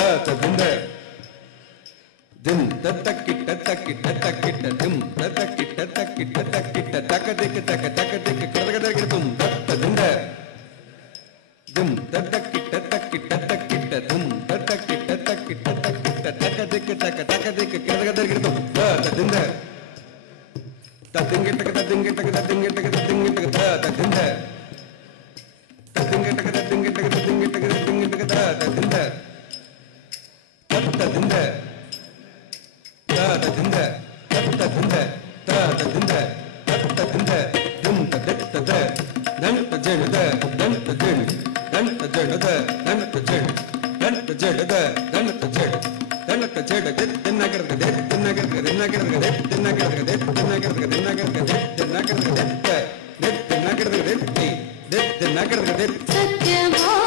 ದಿಂದ dim tatakit tatakit tatakit dim tatakit tatakit tatakit takadik takadik kadagadaga tum tatadinda dim tatakit tatakit tatakit dim tatakit tatakit tatakit takadik takadik kadagadaga tum tatadinda tadinga takadinga takadinga takadinga tatadinda tadinga takadinga takadinga takadinga tatadinda tatadinda tatadinda tatadinda tatadinda tatadinda dum tadadda dan tajada dan tajada dan tajada dan tajada dan tajada dan tajada dan tajada dinnagargade dinnagargade dinnagargade dinnagargade dinnagargade dinnagargade dinnagargade dinnagargade dinnagargade सत्यमो